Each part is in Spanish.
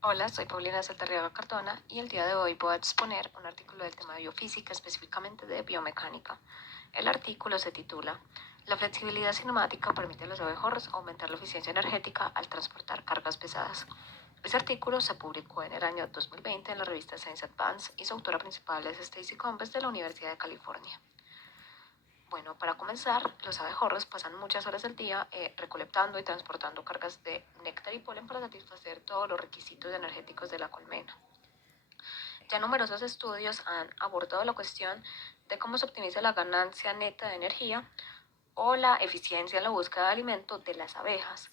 Hola, soy Paulina Saltarriaga Cardona y el día de hoy voy a exponer un artículo del tema de biofísica, específicamente de biomecánica. El artículo se titula La flexibilidad cinemática permite a los abejorros aumentar la eficiencia energética al transportar cargas pesadas. Este artículo se publicó en el año 2020 en la revista Science Advance y su autora principal es Stacy Combs de la Universidad de California. Bueno, para comenzar, los abejorros pasan muchas horas del día recolectando y transportando cargas de néctar y polen para satisfacer todos los requisitos energéticos de la colmena. Ya numerosos estudios han abordado la cuestión de cómo se optimiza la ganancia neta de energía o la eficiencia en la búsqueda de alimento de las abejas.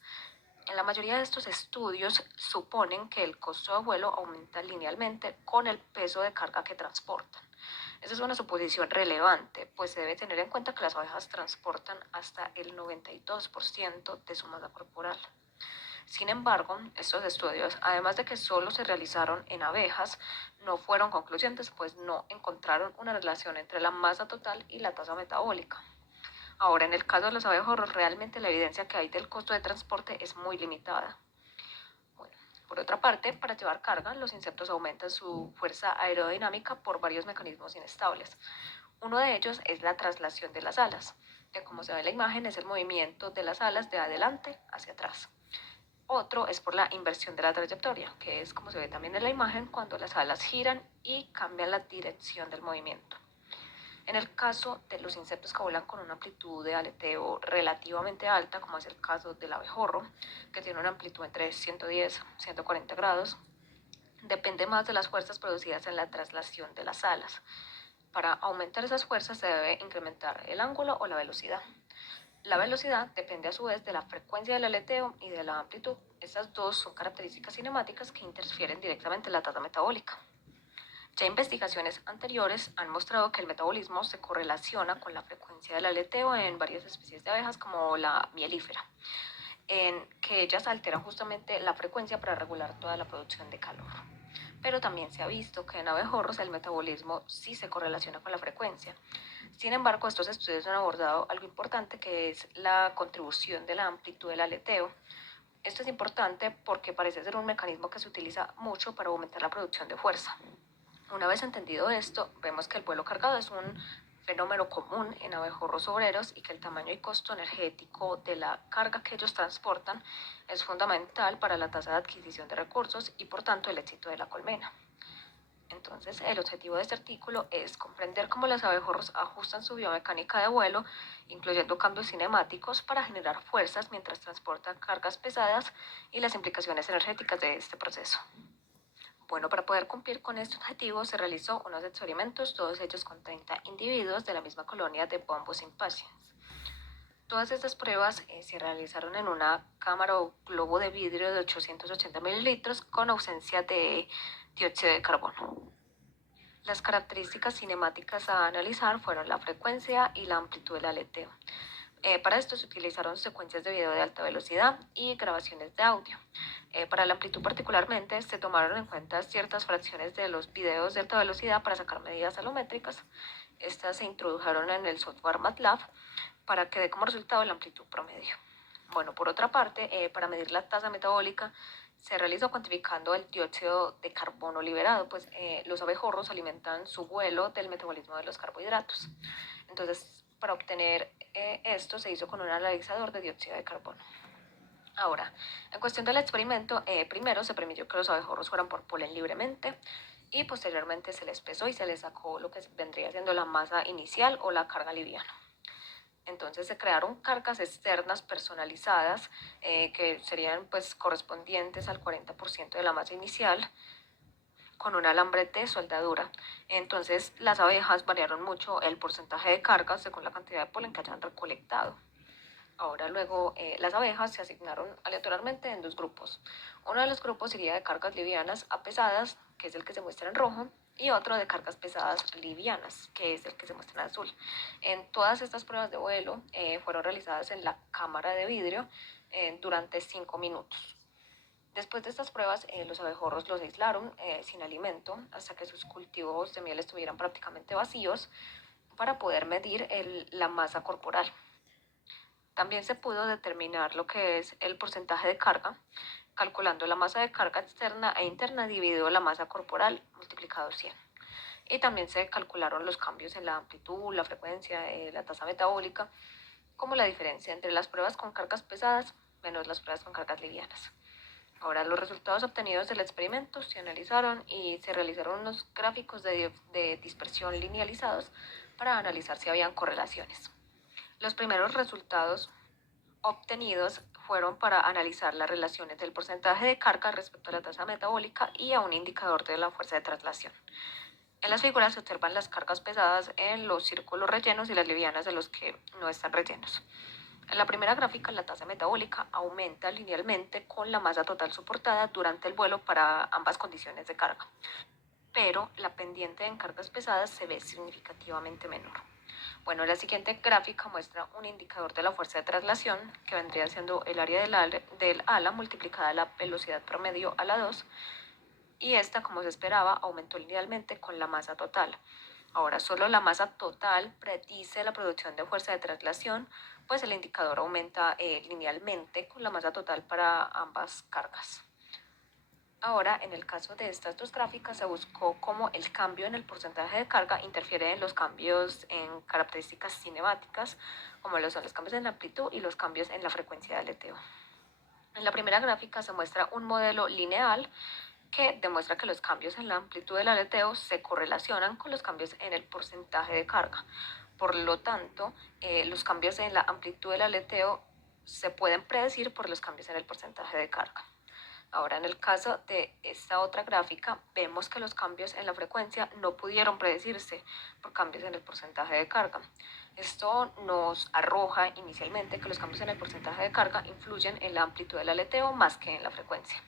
En la mayoría de estos estudios suponen que el costo de vuelo aumenta linealmente con el peso de carga que transportan. Esa es una suposición relevante, pues se debe tener en cuenta que las abejas transportan hasta el 92% de su masa corporal. Sin embargo, estos estudios, además de que solo se realizaron en abejas, no fueron concluyentes, pues no encontraron una relación entre la masa total y la tasa metabólica. Ahora, en el caso de los abejorros, realmente la evidencia que hay del costo de transporte es muy limitada. Bueno, por otra parte, para llevar carga, los insectos aumentan su fuerza aerodinámica por varios mecanismos inestables. Uno de ellos es la traslación de las alas, que como se ve en la imagen es el movimiento de las alas de adelante hacia atrás. Otro es por la inversión de la trayectoria, que es como se ve también en la imagen cuando las alas giran y cambian la dirección del movimiento. En el caso de los insectos que vuelan con una amplitud de aleteo relativamente alta, como es el caso del abejorro, que tiene una amplitud entre 110 y 140 grados, depende más de las fuerzas producidas en la traslación de las alas. Para aumentar esas fuerzas se debe incrementar el ángulo o la velocidad. La velocidad depende a su vez de la frecuencia del aleteo y de la amplitud. Estas dos son características cinemáticas que interfieren directamente en la tasa metabólica. Ya investigaciones anteriores han mostrado que el metabolismo se correlaciona con la frecuencia del aleteo en varias especies de abejas como la mielífera, en que ellas alteran justamente la frecuencia para regular toda la producción de calor. Pero también se ha visto que en abejorros el metabolismo sí se correlaciona con la frecuencia. Sin embargo, estos estudios han abordado algo importante que es la contribución de la amplitud del aleteo. Esto es importante porque parece ser un mecanismo que se utiliza mucho para aumentar la producción de fuerza. Una vez entendido esto, vemos que el vuelo cargado es un fenómeno común en abejorros obreros y que el tamaño y costo energético de la carga que ellos transportan es fundamental para la tasa de adquisición de recursos y por tanto el éxito de la colmena. Entonces, el objetivo de este artículo es comprender cómo los abejorros ajustan su biomecánica de vuelo, incluyendo cambios cinemáticos para generar fuerzas mientras transportan cargas pesadas y las implicaciones energéticas de este proceso. Bueno, para poder cumplir con este objetivo se realizó unos experimentos, todos hechos con 30 individuos de la misma colonia de Bombus Impatiens. Todas estas pruebas se realizaron en una cámara o globo de vidrio de 880 mililitros con ausencia de dióxido de carbono. Las características cinemáticas a analizar fueron la frecuencia y la amplitud del aleteo. Para esto se utilizaron secuencias de video de alta velocidad y grabaciones de audio. Para la amplitud particularmente se tomaron en cuenta ciertas fracciones de los videos de alta velocidad para sacar medidas alométricas. Estas se introdujeron en el software MATLAB para que dé como resultado la amplitud promedio. Bueno, por otra parte, para medir la tasa metabólica se realizó cuantificando el dióxido de carbono liberado, pues los abejorros alimentan su vuelo del metabolismo de los carbohidratos. Entonces, para obtener esto se hizo con un analizador de dióxido de carbono. Ahora, en cuestión del experimento, primero se permitió que los abejorros fueran por polen libremente y posteriormente se les pesó y se les sacó lo que vendría siendo la masa inicial o la carga liviana. Entonces se crearon cargas externas personalizadas que serían pues correspondientes al 40% de la masa inicial con un alambre de soldadura. Entonces las abejas variaron mucho el porcentaje de cargas según la cantidad de polen que hayan recolectado. Ahora luego las abejas se asignaron aleatoriamente en dos grupos. Uno de los grupos iría de cargas livianas a pesadas, que es el que se muestra en rojo, y otro de cargas pesadas livianas, que es el que se muestra en azul. En todas estas pruebas de vuelo fueron realizadas en la cámara de vidrio durante 5 minutos. Después de estas pruebas, los abejorros los aislaron sin alimento hasta que sus cultivos de miel estuvieran prácticamente vacíos para poder medir la masa corporal. También se pudo determinar lo que es el porcentaje de carga calculando la masa de carga externa e interna dividido la masa corporal multiplicado 100. Y también se calcularon los cambios en la amplitud, la frecuencia, la tasa metabólica, como la diferencia entre las pruebas con cargas pesadas menos las pruebas con cargas livianas. Ahora, los resultados obtenidos del experimento se analizaron y se realizaron unos gráficos de dispersión linealizados para analizar si habían correlaciones. Los primeros resultados obtenidos fueron para analizar las relaciones del porcentaje de carga respecto a la tasa metabólica y a un indicador de la fuerza de traslación. En las figuras se observan las cargas pesadas en los círculos rellenos y las livianas de los que no están rellenos. En la primera gráfica, la tasa metabólica aumenta linealmente con la masa total soportada durante el vuelo para ambas condiciones de carga, pero la pendiente en cargas pesadas se ve significativamente menor. Bueno, la siguiente gráfica muestra un indicador de la fuerza de traslación, que vendría siendo el área del ala multiplicada la velocidad promedio a la 2, y esta, como se esperaba, aumentó linealmente con la masa total. Ahora, solo la masa total predice la producción de fuerza de traslación, pues el indicador aumenta linealmente con la masa total para ambas cargas. Ahora, en el caso de estas dos gráficas, se buscó cómo el cambio en el porcentaje de carga interfiere en los cambios en características cinemáticas, como lo son los cambios en amplitud y los cambios en la frecuencia de aleteo. En la primera gráfica se muestra un modelo lineal que demuestra que los cambios en la amplitud del aleteo se correlacionan con los cambios en el porcentaje de carga. Por lo tanto, los cambios en la amplitud del aleteo se pueden predecir por los cambios en el porcentaje de carga. Ahora, en el caso de esta otra gráfica, vemos que los cambios en la frecuencia no pudieron predecirse por cambios en el porcentaje de carga. Esto nos arroja inicialmente que los cambios en el porcentaje de carga influyen en la amplitud del aleteo más que en la frecuencia.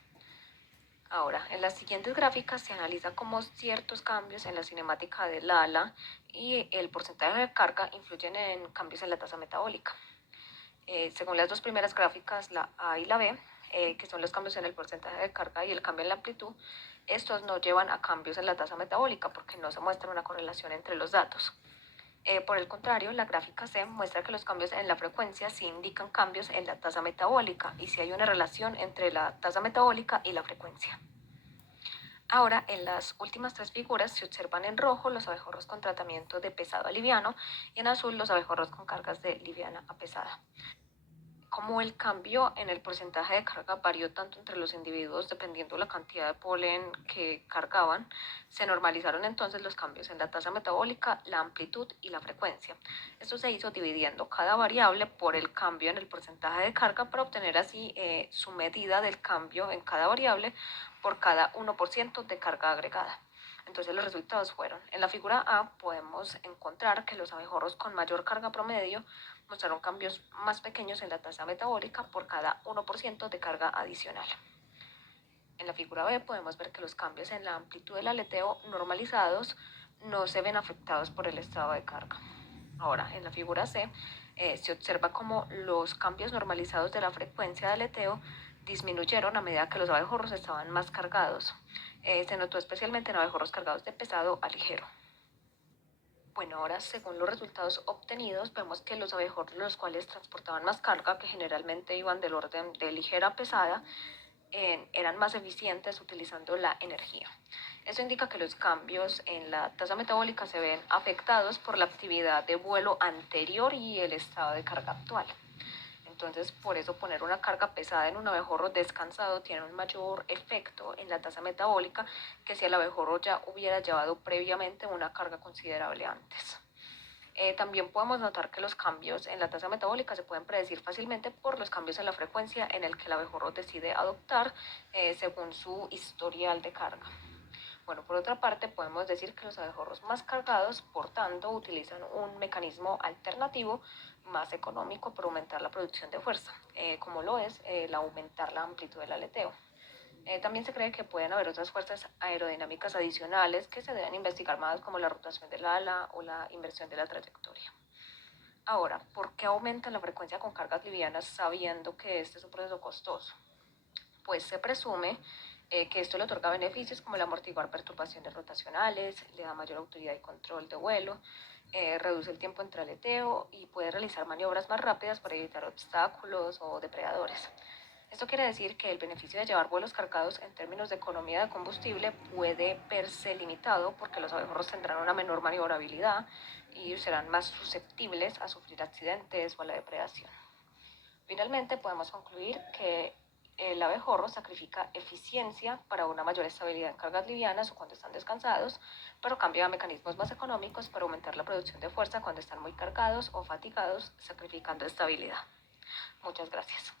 Ahora, en las siguientes gráficas se analiza cómo ciertos cambios en la cinemática del ala y el porcentaje de carga influyen en cambios en la tasa metabólica. Según las dos primeras gráficas, la A y la B, que son los cambios en el porcentaje de carga y el cambio en la amplitud, estos no llevan a cambios en la tasa metabólica porque no se muestra una correlación entre los datos. Por el contrario, la gráfica C muestra que los cambios en la frecuencia sí indican cambios en la tasa metabólica y sí hay una relación entre la tasa metabólica y la frecuencia. Ahora, en las últimas tres figuras se observan en rojo los abejorros con tratamiento de pesado a liviano y en azul los abejorros con cargas de liviana a pesada. Como el cambio en el porcentaje de carga varió tanto entre los individuos dependiendo la cantidad de polen que cargaban, se normalizaron entonces los cambios en la tasa metabólica, la amplitud y la frecuencia. Esto se hizo dividiendo cada variable por el cambio en el porcentaje de carga para obtener así su medida del cambio en cada variable por cada 1% de carga agregada. Entonces los resultados fueron, en la figura A podemos encontrar que los abejorros con mayor carga promedio mostraron cambios más pequeños en la tasa metabólica por cada 1% de carga adicional. En la figura B podemos ver que los cambios en la amplitud del aleteo normalizados no se ven afectados por el estado de carga. Ahora, en la figura C se observa cómo los cambios normalizados de la frecuencia de aleteo disminuyeron a medida que los abejorros estaban más cargados. Se notó especialmente en abejorros cargados de pesado a ligero. Bueno, ahora según los resultados obtenidos, vemos que los abejorros los cuales transportaban más carga, que generalmente iban del orden de ligera a pesada, eran más eficientes utilizando la energía. Eso indica que los cambios en la tasa metabólica se ven afectados por la actividad de vuelo anterior y el estado de carga actual. Entonces, por eso poner una carga pesada en un abejorro descansado tiene un mayor efecto en la tasa metabólica que si el abejorro ya hubiera llevado previamente una carga considerable antes. También podemos notar que los cambios en la tasa metabólica se pueden predecir fácilmente por los cambios en la frecuencia en el que el abejorro decide adoptar según su historial de carga. Bueno, por otra parte, podemos decir que los abejorros más cargados, por tanto, utilizan un mecanismo alternativo más económico para aumentar la producción de fuerza, como lo es el aumentar la amplitud del aleteo. También se cree que pueden haber otras fuerzas aerodinámicas adicionales que se deben investigar más, como la rotación del ala o la inversión de la trayectoria. Ahora, ¿por qué aumenta la frecuencia con cargas livianas sabiendo que este es un proceso costoso? Pues se presume que esto le otorga beneficios como el amortiguar perturbaciones rotacionales, le da mayor autoridad y control de vuelo, reduce el tiempo entre aleteo y puede realizar maniobras más rápidas para evitar obstáculos o depredadores. Esto quiere decir que el beneficio de llevar vuelos cargados en términos de economía de combustible puede verse limitado porque los abejorros tendrán una menor maniobrabilidad y serán más susceptibles a sufrir accidentes o a la depredación. Finalmente, podemos concluir que el abejorro sacrifica eficiencia para una mayor estabilidad en cargas livianas o cuando están descansados, pero cambia a mecanismos más económicos para aumentar la producción de fuerza cuando están muy cargados o fatigados, sacrificando estabilidad. Muchas gracias.